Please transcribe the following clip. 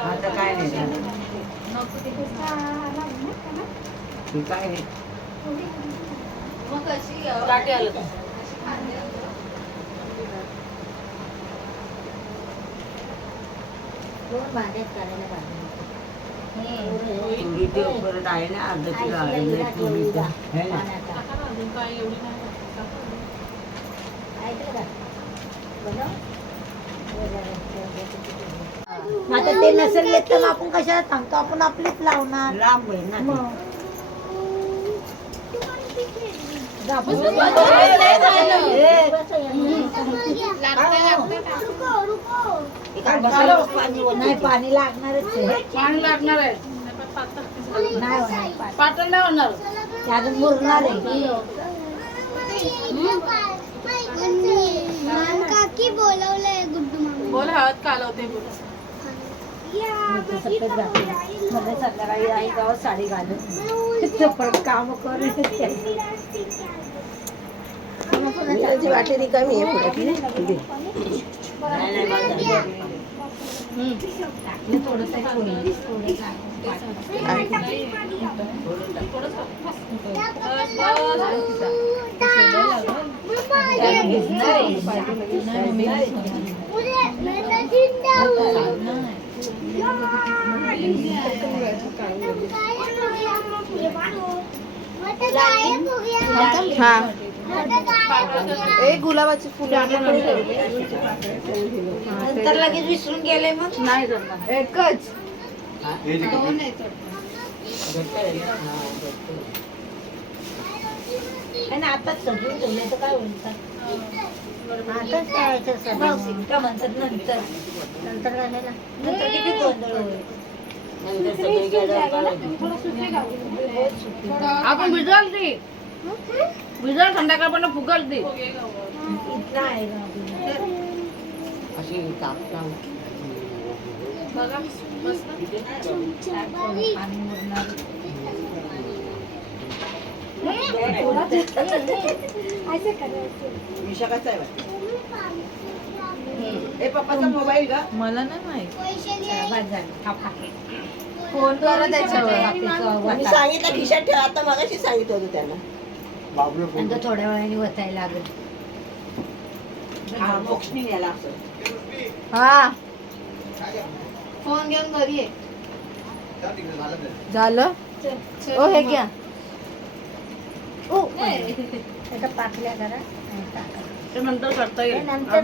आता काय नाही काय नाही परत आहे ना अर्धा किलो आहे ना आता ते नसेल येत तर आपण कशाला सांगतो, आपण आपलीच लावणार. लांब आहे ना नाही पाणी लागणारच आहे. पाणी लागणार आहे. नाही होणार पातळ नाही होणार. ते अजून मुरणार आहे. काकी बोलवलंय गुड्डू मामा. बोल हळद कालवते बोल. मला संध्याकाळी आई गावात साडी घालून पण काम करून वाटी रिकामी आहे पुढे गुलाबाची फुलं नंतर लगेच विसरून गेले मग नाही जमणार. एकच आणि आता सजून ठेवले तर काय बोलतात, आताच करायचं सगळं का म्हणतात नंतर नंतर घालायला नंतर किती गोंधळ होईल. आपण भिजल ती भिजल संध्याकाळपर्यंत फुगल ती. इथं आहे ना अशी कापता बघा पाणी मुरणार. विशाखाचा आहे ए पप्पाचा मोबाईल का मला नाही माहित. फोन करत त्याच्यावर मी सांगितलं खिशात ठेवा आता मगाशी सांगितलं होतं त्यांना नंतर थोड्या वेळाने वतायला लागेल. हा मोक्षणी न्यायला असं हा फोन घेऊन घरी ये. झालं ओ हे घ्या. एका पाकल्या करा ते नंतर करता येईल. नंतर